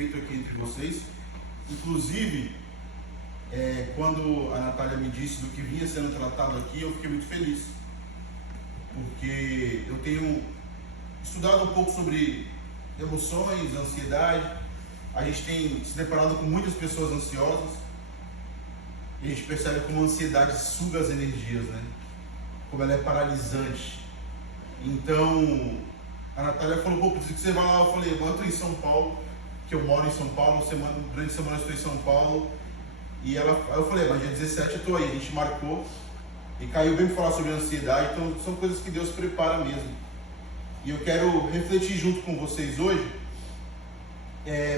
feito aqui entre vocês. Inclusive, quando a Natália me disse do que vinha sendo tratado aqui, eu fiquei muito feliz, porque eu tenho estudado um pouco sobre emoções, ansiedade. A gente tem se deparado com muitas pessoas ansiosas e a gente percebe como a ansiedade suga as energias, né? Como ela é paralisante. Então, a Natália falou, pô, preciso que você vá lá. Eu falei, eu estou em São Paulo, que eu moro em São Paulo, durante a semana eu estou em São Paulo. E aí eu falei, mas dia 17 eu estou aí. A gente marcou e caiu bem para falar sobre ansiedade. Então, são coisas que Deus prepara mesmo. E eu quero refletir junto com vocês hoje,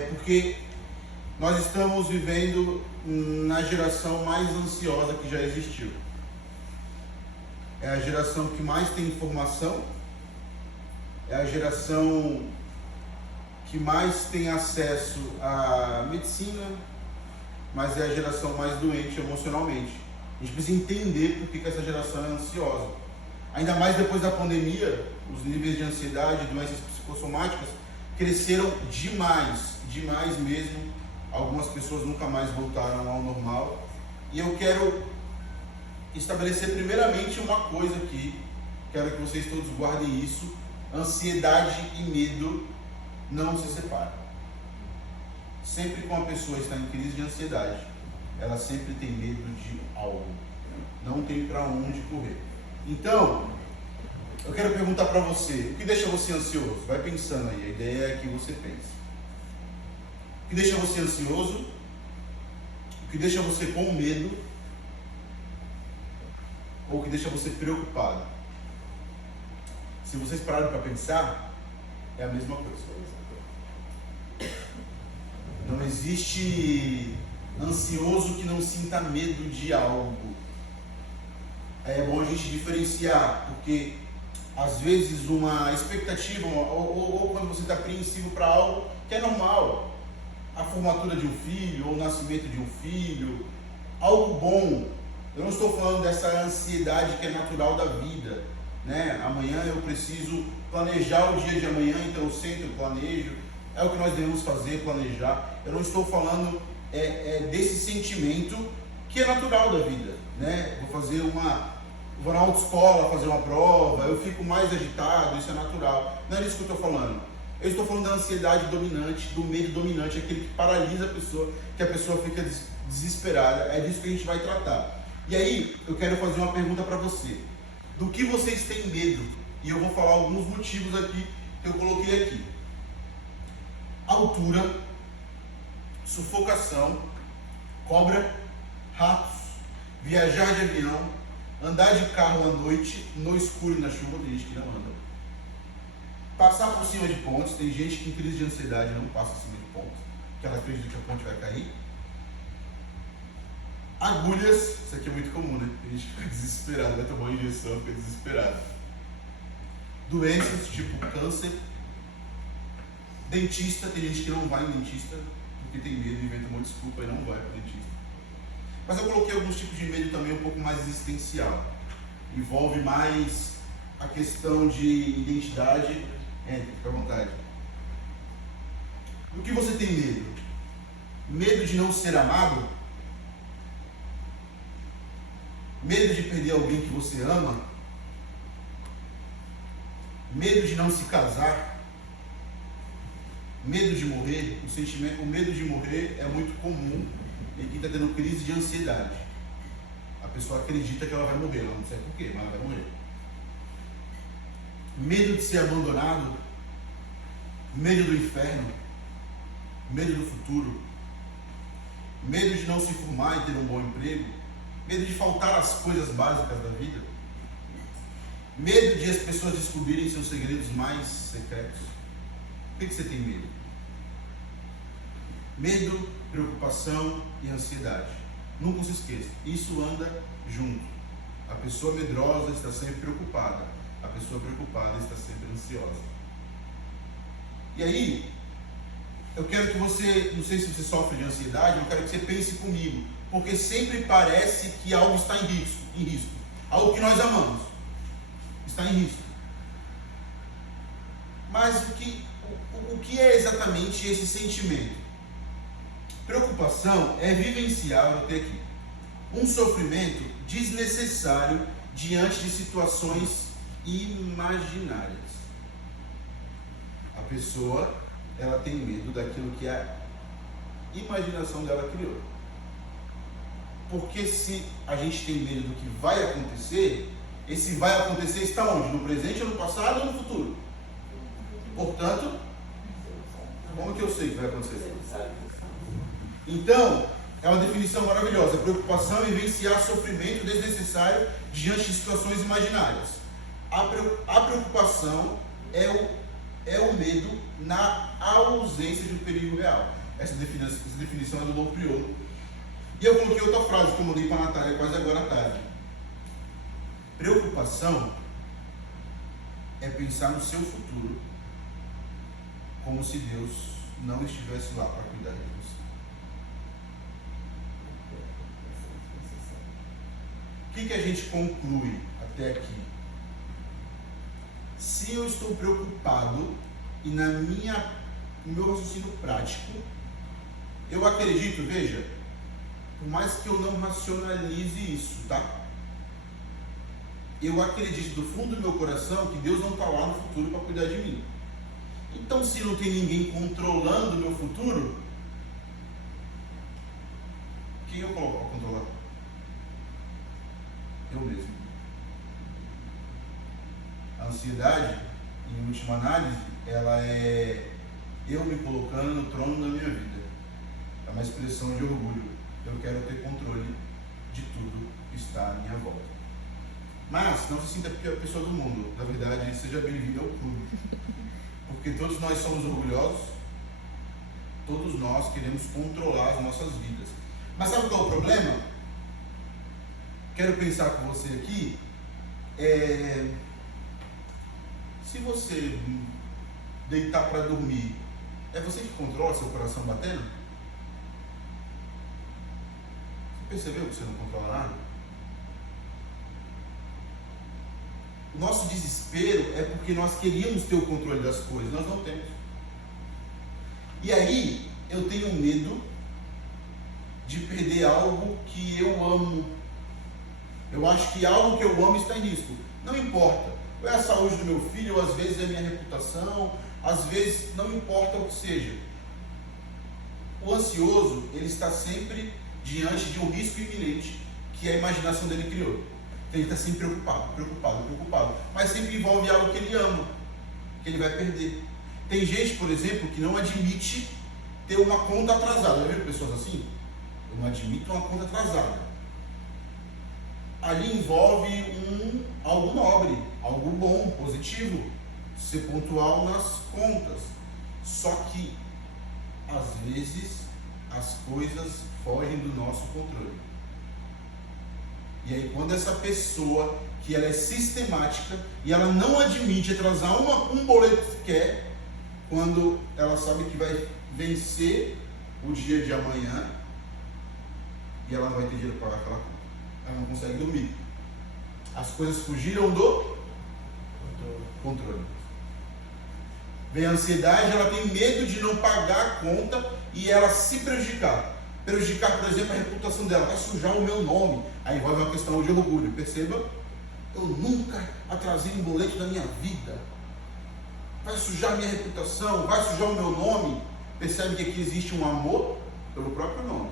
porque nós estamos vivendo na geração mais ansiosa que já existiu. É a geração que mais tem informação, é a geração que mais tem acesso à medicina, mas é a geração mais doente emocionalmente. A gente precisa entender por que essa geração é ansiosa. Ainda mais depois da pandemia, os níveis de ansiedade, doenças psicossomáticas cresceram demais, demais mesmo. Algumas pessoas nunca mais voltaram ao normal. E eu quero estabelecer primeiramente uma coisa aqui, quero que vocês todos guardem isso: ansiedade e medo não se separam. Sempre que uma pessoa está em crise de ansiedade, ela sempre tem medo de algo, não tem para onde correr. Então, eu quero perguntar para você, o que deixa você ansioso? Vai pensando aí, a ideia é que você pense. O que deixa você ansioso? O que deixa você com medo? Ou o que deixa você preocupado? Se vocês pararem para pensar, é a mesma coisa. Não existe ansioso que não sinta medo de algo. É bom a gente diferenciar, porque às vezes uma expectativa, ou quando você está apreensivo para algo que é normal, a formatura de um filho, ou o nascimento de um filho, algo bom. Eu não estou falando dessa ansiedade que é natural da vida, né? Amanhã eu preciso planejar o dia de amanhã, então eu sento, eu planejo. É o que nós devemos fazer, planejar. Eu não estou falando desse sentimento que é natural da vida, né? Vou na autoescola fazer uma prova, eu fico mais agitado, isso é natural. Não é isso que eu estou falando. Eu estou falando da ansiedade dominante, do medo dominante, aquele que paralisa a pessoa, que a pessoa fica desesperada. É disso que a gente vai tratar. E aí, eu quero fazer uma pergunta para você. Do que vocês têm medo? E eu vou falar alguns motivos aqui que eu coloquei aqui. Altura, sufocação, cobra, ratos, viajar de avião, andar de carro à noite, no escuro e na chuva, tem gente que não anda. Passar por cima de pontes, tem gente que em crise de ansiedade não passa por cima de pontes, porque ela acredita que a ponte vai cair. Agulhas, isso aqui é muito comum, né? Tem gente que fica desesperado, vai tomar uma injeção, fica desesperado. Doenças tipo câncer. Dentista, tem gente que não vai no dentista porque tem medo e inventa uma desculpa e não vai para o dentista. Mas eu coloquei alguns tipos de medo também um pouco mais existencial. Envolve mais a questão de identidade. Fica à vontade. Do que você tem medo? Medo de não ser amado? Medo de perder alguém que você ama? Medo de não se casar? Medo de morrer? O medo de morrer é muito comum em quem está tendo crise de ansiedade. A pessoa acredita que ela vai morrer, ela não sabe por quê, mas ela vai morrer. Medo de ser abandonado? Medo do inferno? Medo do futuro? Medo de não se formar e ter um bom emprego? Medo de faltar as coisas básicas da vida? Medo de as pessoas descobrirem seus segredos mais secretos? Por que você tem medo? Medo, preocupação e ansiedade. Nunca se esqueça, isso anda junto. A pessoa medrosa está sempre preocupada. A pessoa preocupada está sempre ansiosa. E aí, eu quero que você, não sei se você sofre de ansiedade, eu quero que você pense comigo. Porque sempre parece que algo está em risco. Algo que nós amamos está em risco. Mas o que é exatamente esse sentimento? Preocupação é vivenciar, vou ter aqui, um sofrimento desnecessário diante de situações imaginárias. A pessoa, ela tem medo daquilo que a imaginação dela criou. Porque se a gente tem medo do que vai acontecer, esse vai acontecer está onde? No presente, no passado ou no futuro? Portanto, como que eu sei que vai acontecer? Então, é uma definição maravilhosa. Preocupação é vivenciar sofrimento desnecessário diante de situações imaginárias. A preocupação é o medo na ausência de um perigo real. Essa definição é do Dom Priolo. E eu coloquei outra frase que eu mandei para a Natália quase agora à tarde. Preocupação é pensar no seu futuro como se Deus não estivesse lá para cuidar de você. O que a gente conclui até aqui? Se eu estou preocupado e no meu raciocínio prático, eu acredito, veja, por mais que eu não racionalize isso, tá? Eu acredito do fundo do meu coração que Deus não está lá no futuro para cuidar de mim. Então, se não tem ninguém controlando o meu futuro, quem eu coloco para controlar? Eu mesmo. A ansiedade, em última análise, ela é eu me colocando no trono da minha vida. É uma expressão de orgulho. Eu quero ter controle de tudo que está à minha volta. Mas não se sinta a pior pessoa do mundo. Na verdade, seja bem-vindo ao clube. Porque todos nós somos orgulhosos. Todos nós queremos controlar as nossas vidas. Mas sabe qual é o problema? Quero pensar com você aqui. Se você deitar para dormir, é você que controla seu coração batendo? Você percebeu que você não controla nada? O nosso desespero é porque nós queríamos ter o controle das coisas, nós não temos. E aí, eu tenho medo de perder algo que eu amo. Eu acho que algo que eu amo está em risco. Não importa. Ou é a saúde do meu filho, ou às vezes é a minha reputação, às vezes não importa o que seja. O ansioso, ele está sempre diante de um risco iminente que a imaginação dele criou. Então ele está sempre preocupado. Mas sempre envolve algo que ele ama, que ele vai perder. Tem gente, por exemplo, que não admite ter uma conta atrasada. Já viram pessoas assim? Eu não admito uma conta atrasada. Ali envolve algo nobre, algo bom, positivo, ser pontual nas contas. Só que, às vezes, as coisas fogem do nosso controle. E aí, quando essa pessoa, que ela é sistemática, e ela não admite atrasar um boleto sequer, quando ela sabe que vai vencer o dia de amanhã, e ela não vai ter dinheiro para pagar aquela conta. Ela não consegue dormir. As coisas fugiram do controle. Vem a ansiedade, ela tem medo de não pagar a conta e ela se prejudicar. Prejudicar, por exemplo, a reputação dela, vai sujar o meu nome. Aí envolve uma questão de orgulho. Perceba, eu nunca atrasei um boleto na minha vida. Vai sujar a minha reputação, vai sujar o meu nome. Percebe que aqui existe um amor pelo próprio nome.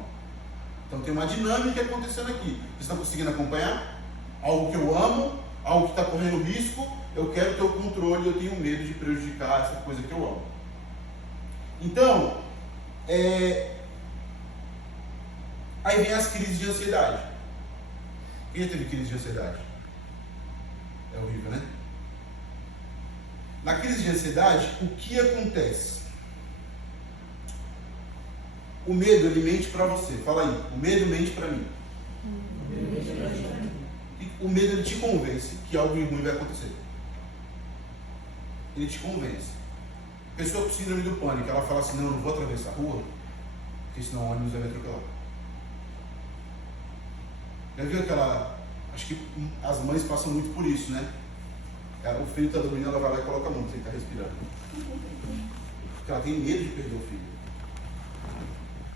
Então tem uma dinâmica acontecendo aqui. Vocês estão conseguindo acompanhar? Algo que eu amo, algo que está correndo risco, eu quero ter o controle, eu tenho medo de prejudicar essa coisa que eu amo. Então, aí vem as crises de ansiedade. Quem já teve crise de ansiedade? É horrível, né? Na crise de ansiedade, o que acontece? O medo, ele mente para você. Fala aí, o medo mente para mim. O medo, ele te convence que algo ruim vai acontecer. Ele te convence. Pessoa com síndrome do pânico, ela fala assim, não, eu não vou atravessar a rua, porque senão o ônibus vai me atropelar. Já viu aquela... Acho que as mães passam muito por isso, né? O filho está dormindo, ela vai lá e coloca a mão para ele estar respirando. Porque ela tem medo de perder o filho.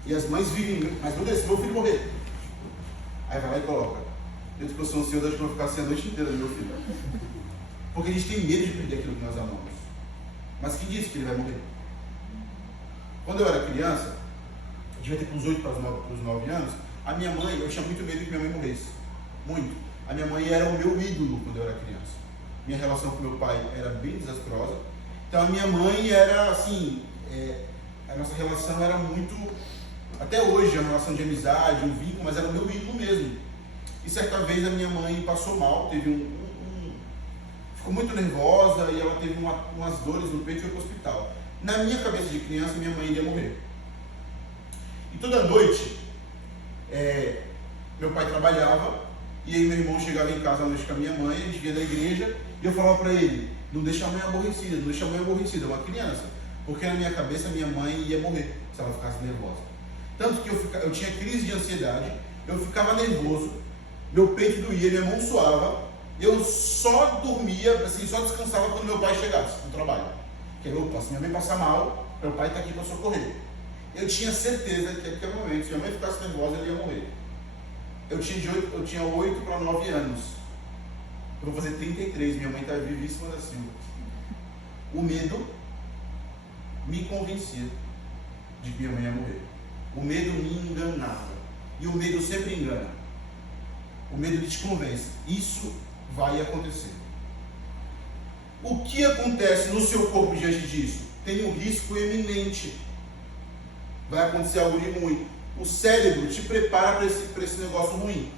E as mães vivem, mas meu Deus, se meu filho morrer. Aí vai lá e coloca. Dentro que eu sou ansioso, acho que eu vou ficar assim a noite inteira do meu filho. Porque a gente tem medo de perder aquilo que nós amamos. Mas quem disse que ele vai morrer? Quando eu era criança, eu devia ter com uns 8 para os 9 anos, a minha mãe, eu tinha muito medo de que minha mãe morresse. Muito. A minha mãe era o meu ídolo quando eu era criança. Minha relação com meu pai era bem desastrosa. Então a minha mãe era assim, a nossa relação era muito, até hoje é uma relação de amizade, um vínculo, mas era o meu ídolo mesmo. E certa vez a minha mãe passou mal, teve ficou muito nervosa e ela teve umas dores no peito e foi para o hospital. Na minha cabeça de criança, minha mãe iria morrer. E toda noite, meu pai trabalhava, e aí meu irmão chegava em casa à noite com a minha mãe, a gente vinha da igreja, e eu falava para ele, não deixa a mãe aborrecida, não deixa a mãe aborrecida, é uma criança. Porque na minha cabeça, minha mãe ia morrer, se ela ficasse nervosa. Tanto que eu tinha crise de ansiedade, eu ficava nervoso, meu peito doía, minha mão suava, eu só dormia, assim, só descansava quando meu pai chegasse no trabalho. Que aí, opa, se minha mãe passar mal, meu pai está aqui para socorrer. Eu tinha certeza que naquele momento, se minha mãe ficasse nervosa, ele ia morrer. Eu tinha 8 para 9 anos. Eu vou fazer 33, minha mãe está vivíssima da Silva. O medo me convencia de que minha mãe ia morrer. O medo me enganava. E o medo sempre engana. O medo ele te convence. Isso vai acontecer. O que acontece no seu corpo diante disso? Tem um risco eminente. Vai acontecer algo de ruim. O cérebro te prepara para esse negócio ruim.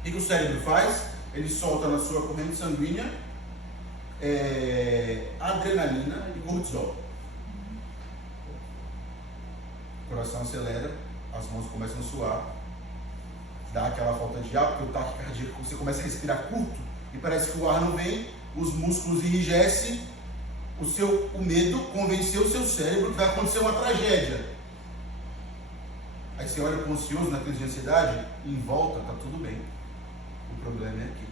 O que o cérebro faz? Ele solta na sua corrente sanguínea adrenalina e cortisol. O coração acelera, as mãos começam a suar, dá aquela falta de ar, porque o ataque cardíaco, você começa a respirar curto e parece que o ar não vem, os músculos enrijecem, o medo convenceu o seu cérebro que vai acontecer uma tragédia. Aí você olha para o ansioso na crise de ansiedade, em volta está tudo bem. O problema é aqui.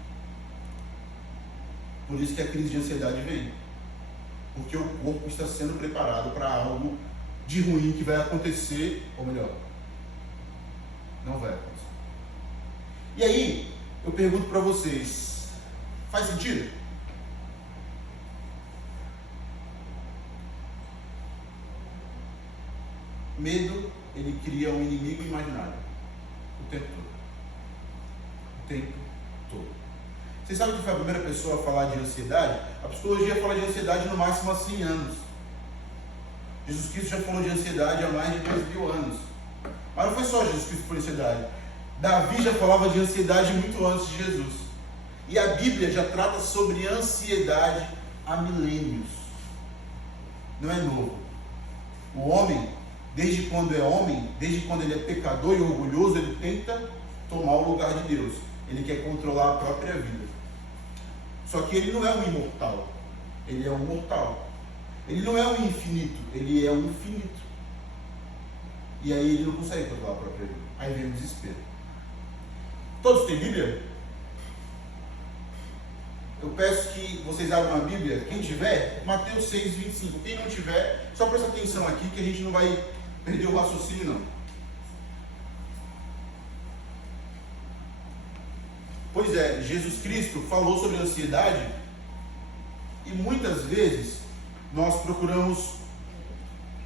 Por isso que a crise de ansiedade vem. Porque o corpo está sendo preparado para algo de ruim que vai acontecer, ou melhor, não vai acontecer. E aí, eu pergunto para vocês, faz sentido? Medo, ele cria um inimigo imaginário. O tempo todo. O tempo todo. Vocês sabem que foi a primeira pessoa a falar de ansiedade? A psicologia fala de ansiedade no máximo há 100 anos. Jesus Cristo já falou de ansiedade há mais de 2000 anos. Mas não foi só Jesus Cristo que falou de ansiedade. Davi já falava de ansiedade muito antes de Jesus. E a Bíblia já trata sobre ansiedade há milênios. Não é novo. O homem, desde quando é homem, desde quando ele é pecador e orgulhoso, ele tenta tomar o lugar de Deus. Ele quer controlar a própria vida. Só que ele não é um imortal. Ele é um mortal. Ele não é um infinito. Ele é um finito. E aí ele não consegue controlar a própria vida. Aí vem o desespero. Todos têm Bíblia? Eu peço que vocês abram a Bíblia. Quem tiver, Mateus 6, 25. Quem não tiver, só presta atenção aqui que a gente não vai perder o raciocínio não. Pois é, Jesus Cristo falou sobre ansiedade e muitas vezes nós procuramos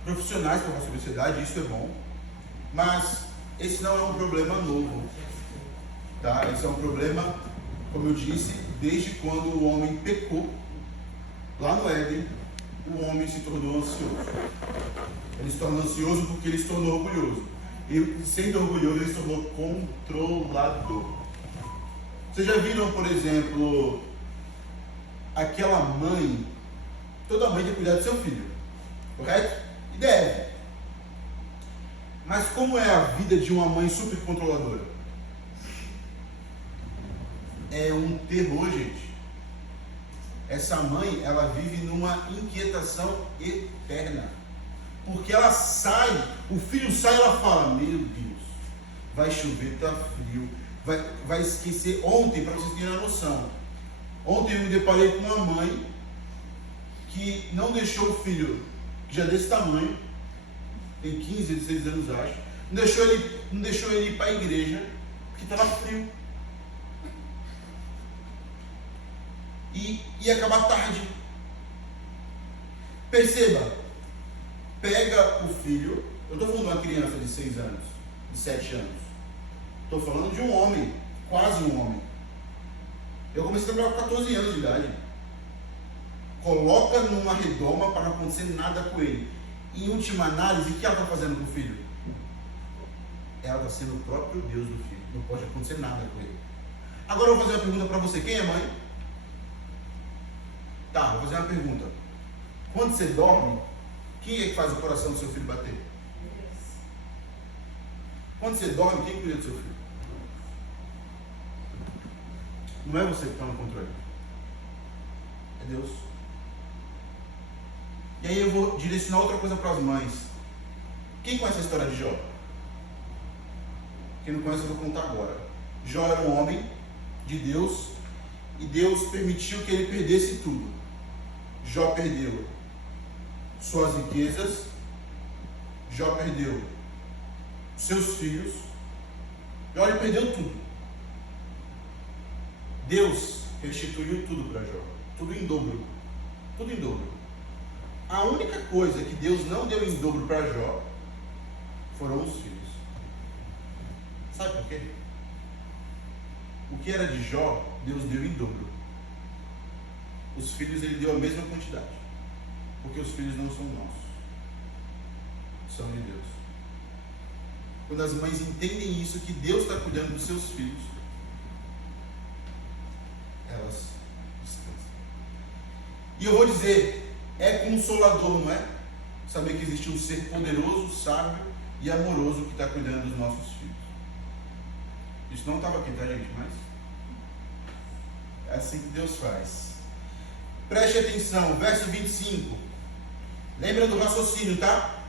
profissionais para falar sobre ansiedade, isso é bom, mas esse não é um problema novo, tá? Esse é um problema, como eu disse, desde quando o homem pecou, lá no Éden, o homem se tornou ansioso. Ele se tornou ansioso porque ele se tornou orgulhoso. E sendo orgulhoso, ele se tornou controlador. Vocês já viram, por exemplo, aquela mãe, toda mãe tem que cuidar do seu filho, correto? E deve. Mas como é a vida de uma mãe super controladora? É um terror, gente. Essa mãe, ela vive numa inquietação eterna. Porque ela sai, o filho sai e ela fala, meu Deus, vai chover, tá frio, vai esquecer. Ontem, para vocês terem a noção, ontem eu me deparei com uma mãe que não deixou o filho, que já é desse tamanho, tem 15, 16 anos, acho. Não deixou ele ir para a igreja, porque estava frio. E ia acabar tarde. Perceba, pega o filho, eu estou falando de uma criança de 6 anos, de 7 anos. Estou falando de um homem, quase um homem. Eu comecei a trabalhar com 14 anos de idade. Coloca numa redoma para não acontecer nada com ele. Em última análise, o que ela está fazendo com o filho? Ela está sendo o próprio Deus do filho. Não pode acontecer nada com ele. Agora eu vou fazer uma pergunta para você. Quem é mãe? Tá, vou fazer uma pergunta. Quando você dorme, quem é que faz o coração do seu filho bater? Quando você dorme, quem cuida do seu filho? Não é você que está no controle. É Deus. E aí eu vou direcionar outra coisa para as mães. Quem conhece a história de Jó? Quem não conhece, eu vou contar agora. Jó era um homem de Deus e Deus permitiu que ele perdesse tudo. Jó perdeu suas riquezas, Jó perdeu seus filhos, Jó ele perdeu tudo. Deus restituiu tudo para Jó, tudo em dobro, tudo em dobro. A única coisa que Deus não deu em dobro para Jó foram os filhos. Sabe por quê? O que era de Jó, Deus deu em dobro. Os filhos ele deu a mesma quantidade, porque os filhos não são nossos, são de Deus. Quando as mães entendem isso, que Deus está cuidando dos seus filhos, elas descansam. E eu vou dizer, é consolador, não é? Saber que existe um ser poderoso, sábio e amoroso que está cuidando dos nossos filhos. Isso não estava aqui, tá, gente? Mas é assim que Deus faz. Preste atenção, verso 25. Lembra do raciocínio, tá?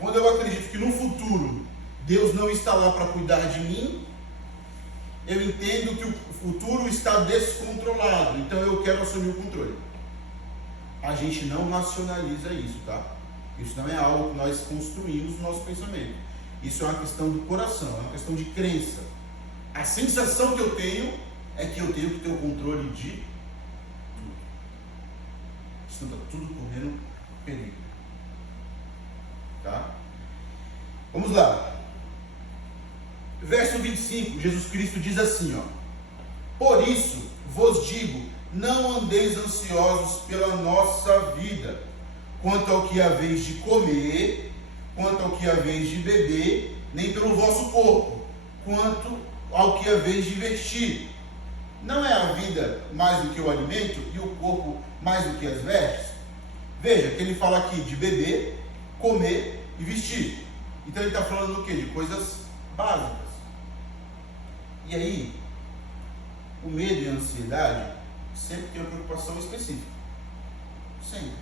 Quando eu acredito que no futuro Deus não está lá para cuidar de mim, eu entendo que o futuro está descontrolado, então eu quero assumir o controle. A gente não nacionaliza isso, tá? Isso não é algo que nós construímos no nosso pensamento. Isso é uma questão do coração, é uma questão de crença. A sensação que eu tenho é que eu tenho que ter o controle de tudo. Senão está tudo correndo perigo. Tá? Vamos lá. Verso 25, Jesus Cristo diz assim, ó: por isso vos digo, não andeis ansiosos pela nossa vida, quanto ao que haveis de comer, quanto ao que haveis de beber, nem pelo vosso corpo, quanto ao que haveis de vestir. Não é a vida mais do que o alimento e o corpo mais do que as vestes? Veja que ele fala aqui de beber, comer e vestir. Então ele está falando do quê? De coisas básicas. E aí, o medo e a ansiedade sempre tem uma preocupação específica. Sempre.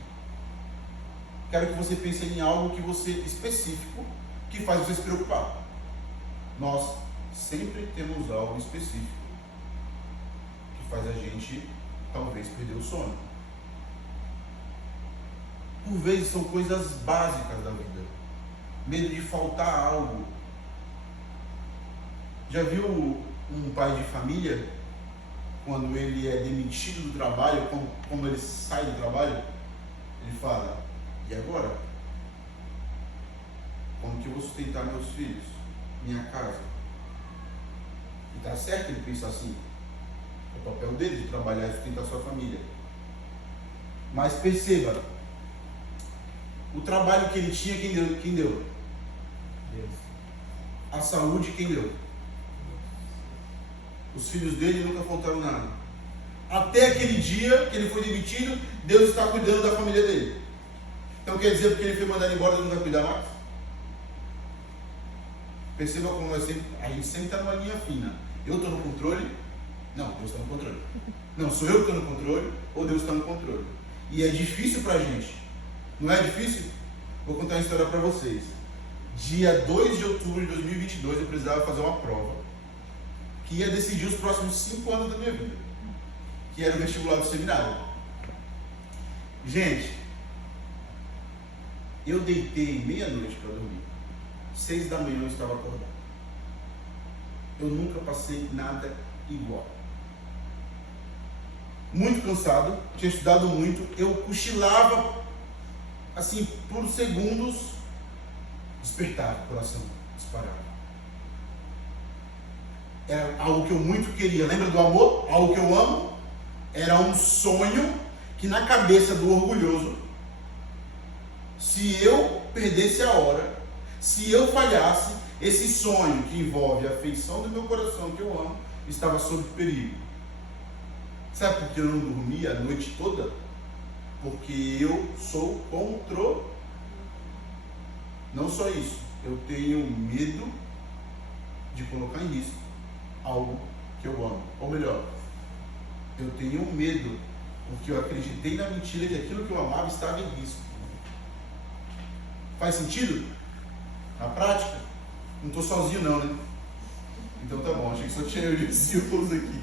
Quero que você pense em algo que você específico, que faz você se preocupar. Nós sempre temos algo específico que faz a gente talvez perder o sono. Por vezes são coisas básicas da vida. Medo de faltar algo. Já viu um pai de família, quando ele é demitido do trabalho, quando ele sai do trabalho, ele fala: e agora? Como que eu vou sustentar meus filhos, minha casa? E está certo ele pensar assim. É o papel dele de trabalhar e sustentar a sua família. Mas perceba, o trabalho que ele tinha, quem deu? Quem deu? Deus. A saúde, quem deu? Os filhos dele nunca faltaram nada. Até aquele dia que ele foi demitido, Deus está cuidando da família dele. Então quer dizer, porque ele foi mandado embora, Deus não vai cuidar mais? Perceba como a gente sempre está numa linha fina. Eu estou no controle? Não, Deus está no controle. Não, sou eu que estou no controle ou Deus está no controle? E é difícil para a gente. Não é difícil? Vou contar uma história para vocês. Dia 2 de outubro de 2022 eu precisava fazer uma prova que ia decidir os próximos 5 anos da minha vida, que era o vestibular do seminário. Gente, Eu deitei meia-noite para dormir. 6 da manhã eu estava acordado. Eu nunca passei nada igual. Muito cansado, tinha estudado muito, eu cochilava, assim, por segundos, despertava, o coração disparava. Era algo que eu muito queria. Lembra do amor? Algo que eu amo? Era um sonho que na cabeça do orgulhoso, se eu perdesse a hora, se eu falhasse, esse sonho que envolve a afeição do meu coração, que eu amo, estava sob perigo. Sabe por que eu não dormia a noite toda? Porque eu sou controle. Não só isso, eu tenho medo de colocar em risco algo que eu amo. Ou melhor, eu tenho medo porque eu acreditei na mentira que aquilo que eu amava estava em risco. Faz sentido? Na prática? Não estou sozinho não, né? Então tá bom, achei que só tinha eu de discípulos aqui.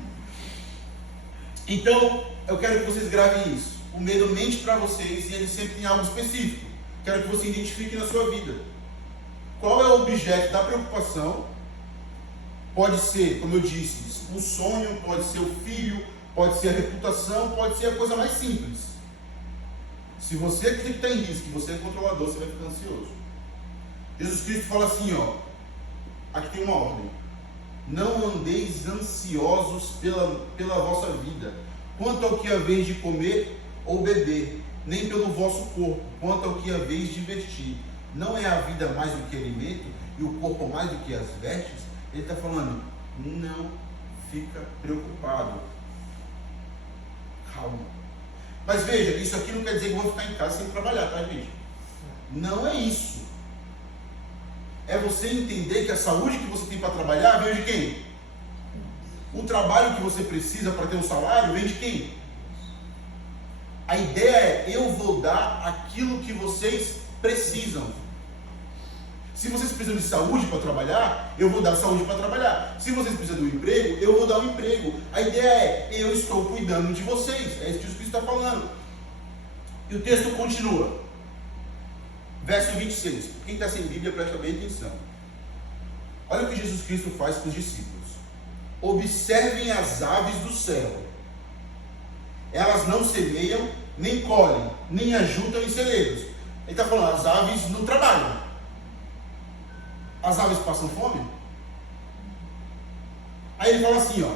Então, eu quero que vocês gravem isso. O medo mente para vocês e ele sempre tem algo específico. Quero que você identifique na sua vida. Qual é o objeto da preocupação? Pode ser, como eu disse, o sonho, pode ser o filho, pode ser a reputação, pode ser a coisa mais simples. Se você acredita em risco, você é controlador, você vai ficar ansioso. Jesus Cristo fala assim, ó, aqui tem uma ordem. Não andeis ansiosos pela vossa vida, quanto ao que haveis de comer ou beber, nem pelo vosso corpo, quanto ao que haveis de vestir. Não é a vida mais do que alimento e o corpo mais do que as vestes? Ele está falando, não fica preocupado. Calma. Mas veja, isso aqui não quer dizer que eu vou ficar em casa sem trabalhar, tá, gente? Não é isso. É você entender que a saúde que você tem para trabalhar vem de quem? O trabalho que você precisa para ter um salário vem de quem? A ideia é, eu vou dar aquilo que vocês precisam. Se vocês precisam de saúde para trabalhar, eu vou dar saúde para trabalhar. Se vocês precisam de um emprego, eu vou dar um emprego. A ideia é, eu estou cuidando de vocês. É isso que Jesus Cristo está falando. E o texto continua. Verso 26. Quem está sem Bíblia, presta bem atenção. Olha o que Jesus Cristo faz com os discípulos. Observem as aves do céu. Elas não semeiam, nem colhem, nem ajuntam em celeiros. Ele está falando, as aves não trabalham. As aves passam fome? Aí ele fala assim, ó.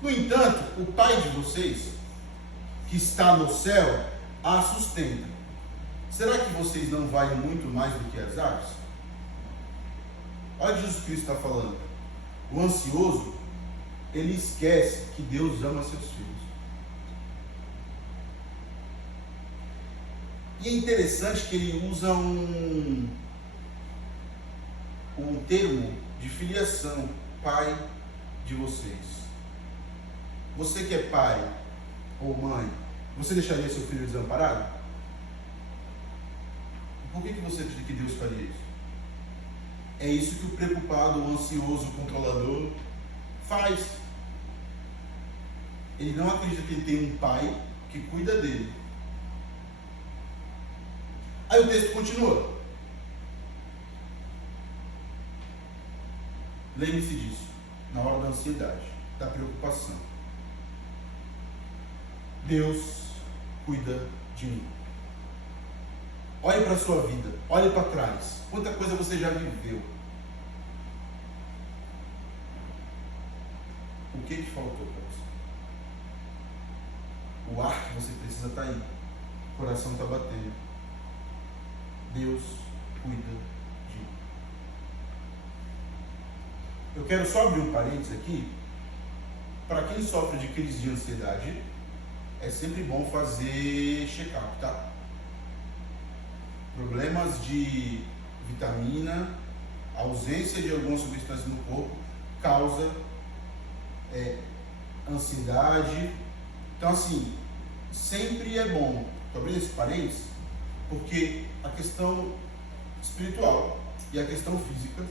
No entanto, o Pai de vocês, que está no céu, a sustenta. Será que vocês não valem muito mais do que as aves? Olha o que Jesus Cristo está falando. O ansioso, ele esquece que Deus ama seus filhos. E é interessante que ele usa um termo de filiação, pai de vocês. Você que é pai ou mãe, você deixaria seu filho desamparado? Por que você acredita que Deus faria isso? É isso que o preocupado, o ansioso, o controlador faz. Ele não acredita que ele tem um pai que cuida dele. Aí o texto continua. Lembre-se disso, na hora da ansiedade, da preocupação. Deus cuida de mim. Olhe para a sua vida, olhe para trás. Quanta coisa você já viveu. O que te faltou para você? O ar que você precisa está aí. O coração está batendo. Deus cuida de mim. Eu quero só abrir um parênteses aqui. Para quem sofre de crise de ansiedade, é sempre bom fazer check-up, tá? Problemas de vitamina, ausência de alguma substância no corpo, causa ansiedade. Então, assim, sempre é bom. Estou abrindo esse parênteses porque a questão espiritual e a questão física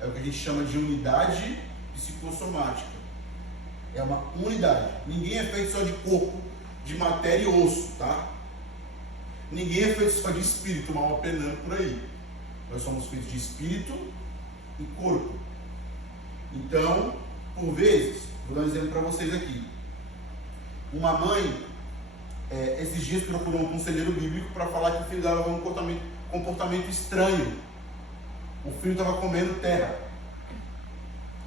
é o que a gente chama de unidade psicossomática. É uma unidade. Ninguém é feito só de corpo, de matéria e osso, tá? Ninguém é feito só de espírito, mal penando por aí. Nós somos feitos de espírito e corpo. Então, por vezes, vou dar um exemplo para vocês aqui. Uma mãe, esses dias procurou um conselheiro bíblico para falar que o filho dela tinha um comportamento estranho. O filho estava comendo terra.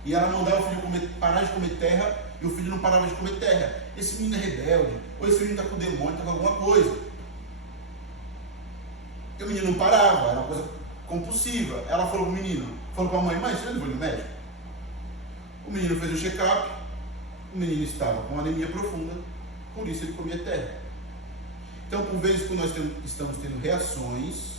E ela mandava o filho parar de comer terra, e o filho não parava de comer terra. Esse menino é rebelde, ou esse menino está com o demônio, está com alguma coisa. E o menino não parava, era uma coisa compulsiva. Ela falou para o menino, falou para a mãe, você não foi no médico? O menino fez o check-up, o menino estava com anemia profunda, por isso ele comia terra. Então, por vezes, quando nós estamos tendo reações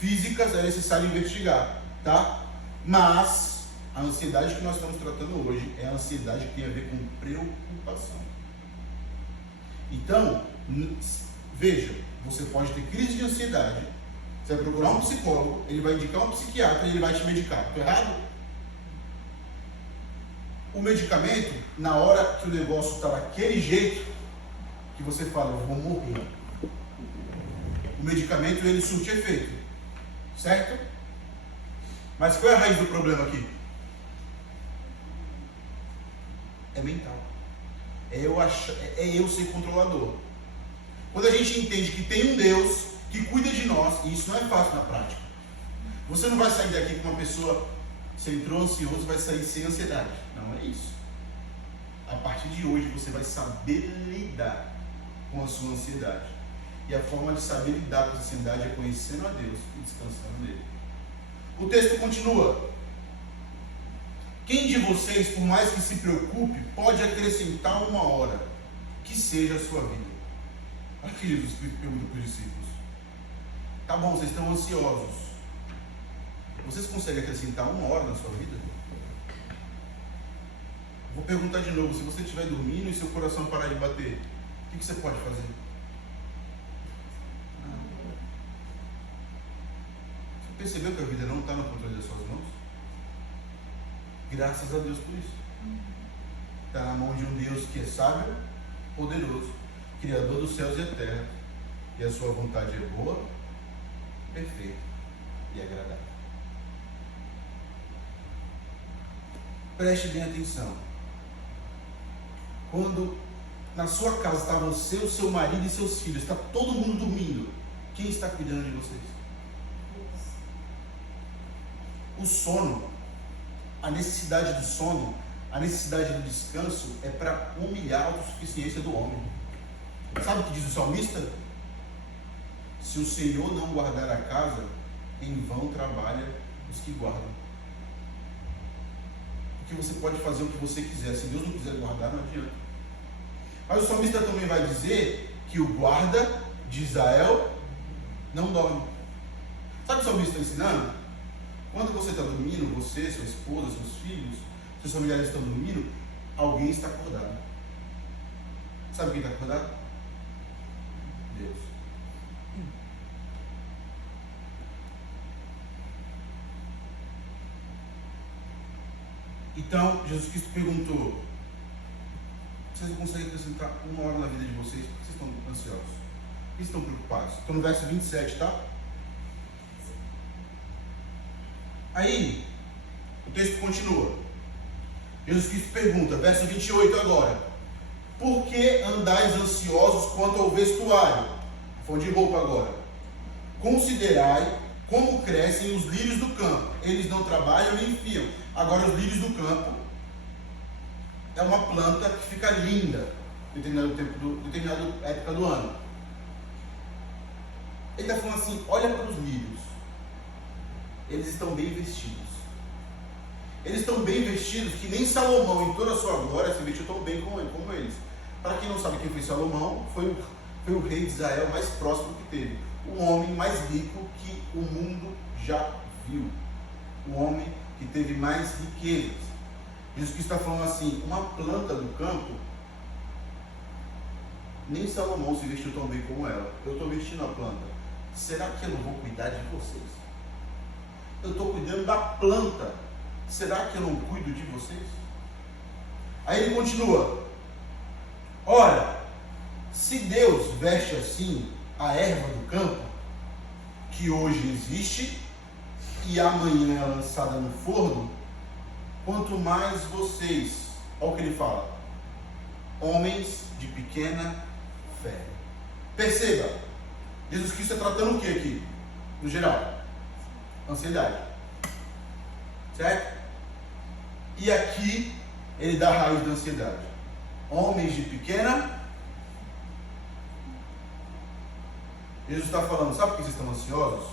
físicas, é necessário investigar, tá? Mas a ansiedade que nós estamos tratando hoje é a ansiedade que tem a ver com preocupação. Então, veja, você pode ter crise de ansiedade, você vai procurar um psicólogo, ele vai indicar um psiquiatra e ele vai te medicar. Estou errado? O medicamento, na hora que o negócio está daquele jeito, que você fala, eu vou morrer. O medicamento, ele surte efeito. Certo? Mas qual é a raiz do problema aqui? É mental. É eu ser controlador. Quando a gente entende que tem um Deus que cuida de nós, e isso não é fácil na prática. Você não vai sair daqui com uma pessoa, você entrou ansioso, vai sair sem ansiedade. Não é isso. A partir de hoje você vai saber lidar com a sua ansiedade. E a forma de saber lidar com a ansiedade é conhecendo a Deus e descansando nele. O texto continua. Quem de vocês, por mais que se preocupe, pode acrescentar uma hora que seja a sua vida? Olha que Jesus pergunta para os discípulos. Tá bom, vocês estão ansiosos. Vocês conseguem acrescentar uma hora na sua vida? Vou perguntar de novo. Se você estiver dormindo e seu coração parar de bater, o que você pode fazer? Você percebeu que a vida não está no controle das suas mãos? Graças a Deus por isso. Está na mão de um Deus que é sábio, poderoso, Criador dos céus e da terra. E a sua vontade é boa, perfeita e agradável. Preste bem atenção. Quando na sua casa está você, o seu marido e seus filhos, está todo mundo dormindo, quem está cuidando de vocês? O sono, a necessidade do sono, a necessidade do descanso é para humilhar a autossuficiência do homem. Sabe o que diz o salmista? Se o Senhor não guardar a casa, em vão trabalha os que guardam. Porque você pode fazer o que você quiser, se Deus não quiser guardar, não adianta. Mas o salmista também vai dizer que o guarda de Israel não dorme. Sabe o que o salmista está ensinando? Quando você está dormindo, você, sua esposa, seus filhos, seus familiares estão dormindo, alguém está acordado. Sabe quem está acordado? Deus. Então, Jesus Cristo perguntou: vocês não conseguem acrescentar uma hora na vida de vocês? Por que vocês estão ansiosos? Por que estão preocupados? Estou no verso 27, tá? Aí, o texto continua. Jesus Cristo pergunta, verso 28 agora: por que andais ansiosos quanto ao vestuário? Falando de roupa agora. Considerai como crescem os lírios do campo. Eles não trabalham nem fiam. Agora, os lírios do campo é uma planta que fica linda em determinada época do ano. Ele está falando assim: olha para os lírios. Eles estão bem vestidos. Eles estão bem vestidos que nem Salomão, em toda a sua glória, se vestiu tão bem como eles. Para quem não sabe quem foi Salomão, foi o rei de Israel mais próximo que teve. O homem mais rico que o mundo já viu. O homem que teve mais riquezas. Jesus Cristo está falando assim: uma planta do campo, nem Salomão se vestiu tão bem como ela. Eu estou vestindo a planta. Será que eu não vou cuidar de vocês? Eu estou cuidando da planta. Será que eu não cuido de vocês? Aí ele continua: ora, se Deus veste assim a erva do campo, que hoje existe e amanhã é lançada no forno, quanto mais vocês, olha o que ele fala, homens de pequena fé. Perceba, Jesus Cristo está tratando o que aqui? No geral, ansiedade, certo? E aqui ele dá a raiz da ansiedade. Homens de pequena. Jesus está falando, sabe por que vocês estão ansiosos?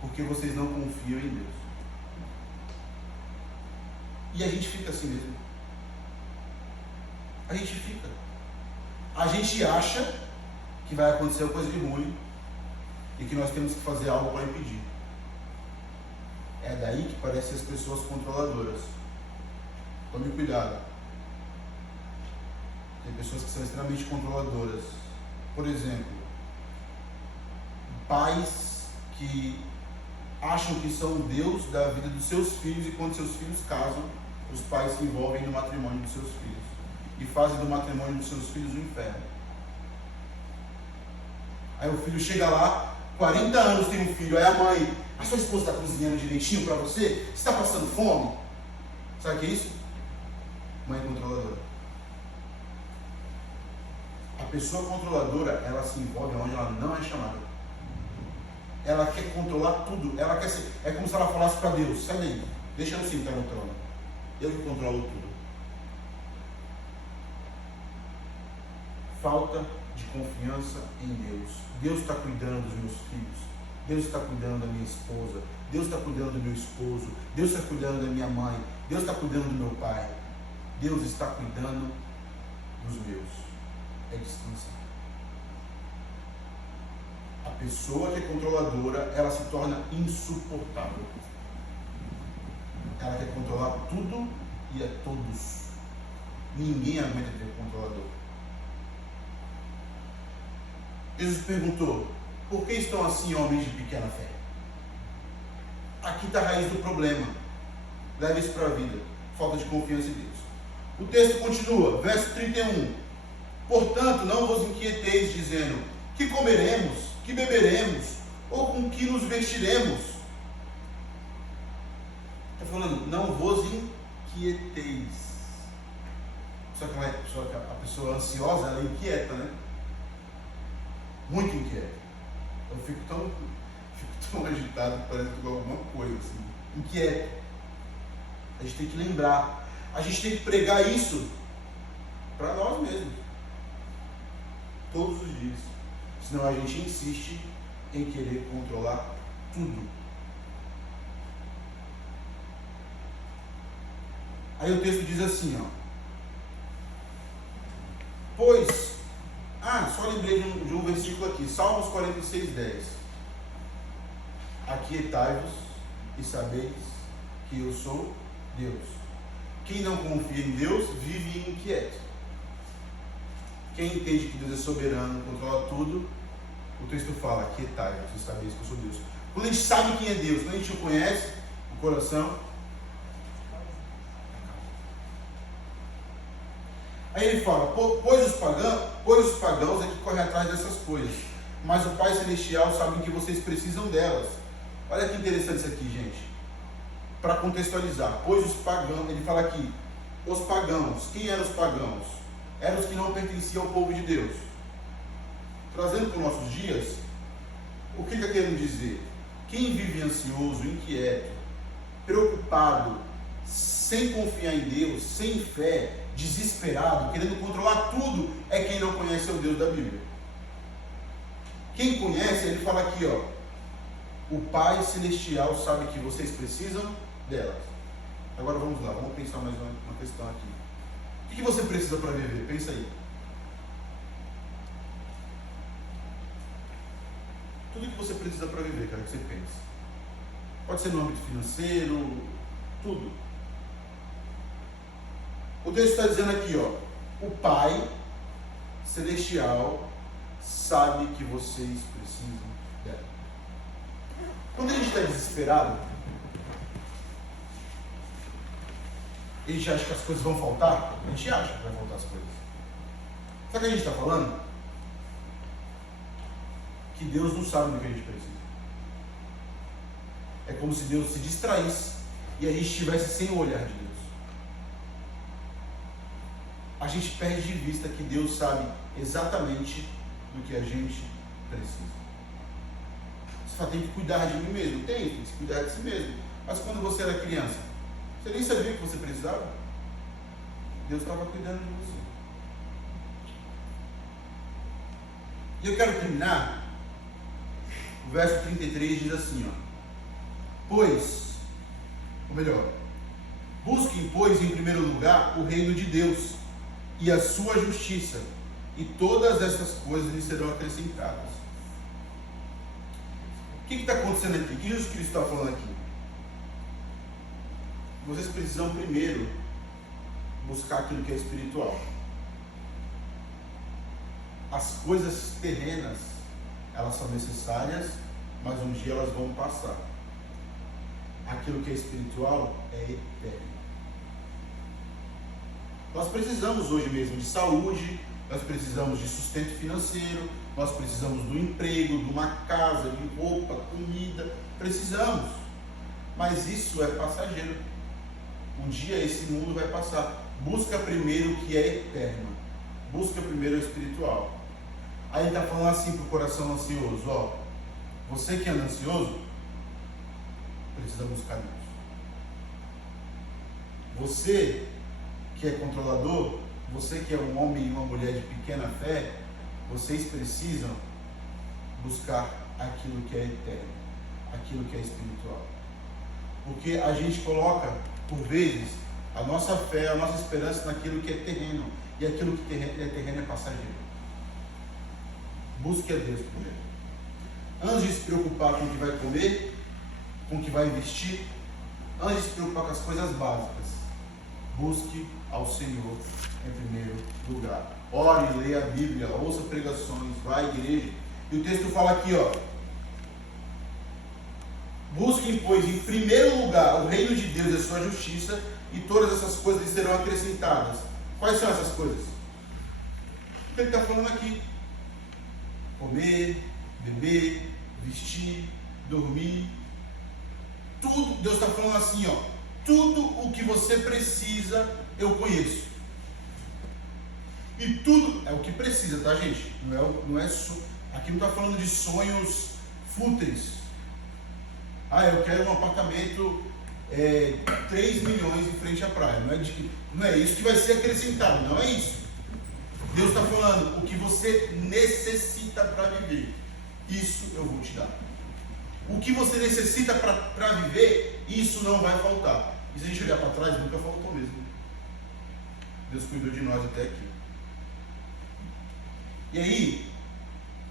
Porque vocês não confiam em Deus. E a gente fica assim mesmo. A gente fica. A gente acha que vai acontecer uma coisa de ruim e que nós temos que fazer algo para impedir. É daí que parecem as pessoas controladoras. Tome cuidado. Tem pessoas que são extremamente controladoras. Por exemplo, pais que acham que são o Deus da vida dos seus filhos, e quando seus filhos casam, os pais se envolvem no matrimônio dos seus filhos e fazem do matrimônio dos seus filhos um inferno. Aí o filho chega lá, 40 anos tem um filho, aí a mãe, a sua esposa está cozinhando direitinho para você? Você está passando fome? Sabe o que é isso? Mãe controladora. A pessoa controladora, ela se envolve onde ela não é chamada. Ela quer controlar tudo. Ela quer ser, é como se ela falasse para Deus: sai daí, deixa eu sentar no trono. Eu que controlo tudo. Falta de confiança em Deus. Deus está cuidando dos meus filhos. Deus está cuidando da minha esposa. Deus está cuidando do meu esposo. Deus está cuidando da minha mãe. Deus está cuidando do meu pai. Deus está cuidando dos meus. É descansar. A pessoa que é controladora, ela se torna insuportável. Ela quer controlar tudo e a todos. Ninguém aguenta ter controlador. Jesus perguntou: por que estão assim homens de pequena fé? Aqui está a raiz do problema. Leve isso para a vida. Falta de confiança em Deus. O texto continua, verso 31. Portanto, não vos inquieteis, dizendo: que comeremos, que beberemos, ou com que nos vestiremos? Está falando, não vos inquieteis. Só que a pessoa ansiosa, ela é inquieta, né? Muito inquieta. Eu fico tão agitado que parece que estou com alguma coisa assim. Inquieto. A gente tem que lembrar. A gente tem que pregar isso para nós mesmos. Todos os dias. Senão a gente insiste em querer controlar tudo. Aí o texto diz assim, ó. Pois, só lembrei de um versículo aqui, Salmos 46, 10. Aquietai-vos e sabeis que eu sou Deus. Quem não confia em Deus vive inquieto. Quem entende que Deus é soberano, controla tudo, o texto fala, aquietai-vos e sabeis que eu sou Deus. Quando a gente sabe quem é Deus, quando a gente o conhece, o coração. Aí ele fala, pois os pagãos é que correm atrás dessas coisas, mas o Pai Celestial sabe que vocês precisam delas. Olha que interessante isso aqui, gente. Para contextualizar, pois os pagãos, ele fala aqui, os pagãos, quem eram os pagãos? Eram os que não pertenciam ao povo de Deus. Trazendo para os nossos dias, o que está querendo dizer? Quem vive ansioso, inquieto, preocupado, sem confiar em Deus, sem fé, desesperado, querendo controlar tudo, é quem não conhece o Deus da Bíblia. Quem conhece, ele fala aqui, ó, o Pai Celestial sabe que vocês precisam delas. Agora vamos lá, vamos pensar mais uma questão aqui. O que você precisa para viver? Pensa aí. Tudo que você precisa para viver, quero que você pense. Pode ser no âmbito financeiro, tudo. O texto está dizendo aqui, ó, o Pai Celestial sabe que vocês precisam dela. Quando a gente está desesperado, a gente acha que as coisas vão faltar? A gente acha que vai faltar as coisas. Sabe o que a gente está falando? Que que Deus não sabe do que a gente precisa. É como se Deus se distraísse e a gente estivesse sem o olhar de Deus. A gente perde de vista que Deus sabe exatamente do que a gente precisa. Você fala, tem que cuidar de mim mesmo. Tem que se cuidar de si mesmo. Mas quando você era criança, você nem sabia o que você precisava? Deus estava cuidando de você. E eu quero terminar. O verso 33 diz assim, ó. Pois, ou melhor, busquem, pois, em primeiro lugar o reino de Deus e a sua justiça, e todas estas coisas lhes serão acrescentadas. O que está acontecendo aqui? O que Jesus Cristo está falando aqui? Vocês precisam primeiro buscar aquilo que é espiritual. As coisas terrenas, elas são necessárias, mas um dia elas vão passar. Aquilo que é espiritual é eterno. Nós precisamos hoje mesmo de saúde, nós precisamos de sustento financeiro, nós precisamos do emprego, de uma casa, de roupa, comida, precisamos. Mas isso é passageiro. Um dia esse mundo vai passar. Busca primeiro o que é eterno. Busca primeiro o espiritual. Aí ele está falando assim para o coração ansioso, ó. Você que anda ansioso, precisa buscar Deus. Você que é controlador, você que é um homem e uma mulher de pequena fé, vocês precisam buscar aquilo que é eterno, aquilo que é espiritual. Porque a gente coloca, por vezes, a nossa fé, a nossa esperança naquilo que é terreno, e aquilo que é terreno é passageiro. Busque a Deus primeiro. Antes de se preocupar com o que vai comer, com o que vai vestir, antes de se preocupar com as coisas básicas, busque ao Senhor em primeiro lugar. Ore, leia a Bíblia, ouça pregações, vá à igreja. E o texto fala aqui, ó. Busquem, pois, em primeiro lugar o reino de Deus e a sua justiça, e todas essas coisas lhes serão acrescentadas. Quais são essas coisas? O que ele está falando aqui? Comer, beber, vestir, dormir. Tudo, Deus está falando assim, ó. Tudo o que você precisa, eu conheço. E tudo é o que precisa, tá, gente? Aqui não está falando de sonhos fúteis. Ah, eu quero um apartamento 3 milhões em frente à praia. Não é isso que vai ser acrescentado, não é isso. Deus está falando o que você necessita para viver. Isso eu vou te dar. O que você necessita para viver, isso não vai faltar. E se a gente olhar para trás, nunca faltou mesmo. Deus cuidou de nós até aqui. E aí,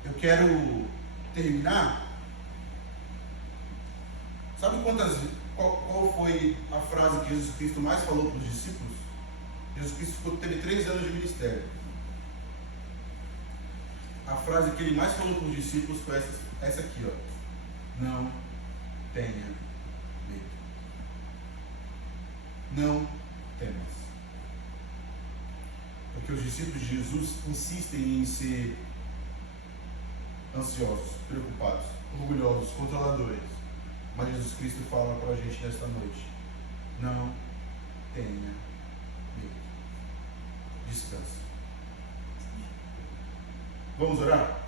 eu quero terminar. Sabe qual foi a frase que Jesus Cristo mais falou para os discípulos? Jesus Cristo teve 3 anos de ministério. A frase que ele mais falou para os discípulos foi essa aqui, ó. Não tenha medo. Não temas. Porque os discípulos de Jesus insistem em ser ansiosos, preocupados, orgulhosos, controladores. Mas Jesus Cristo fala para a gente nesta noite: não tenha medo. Descanse. Vamos orar?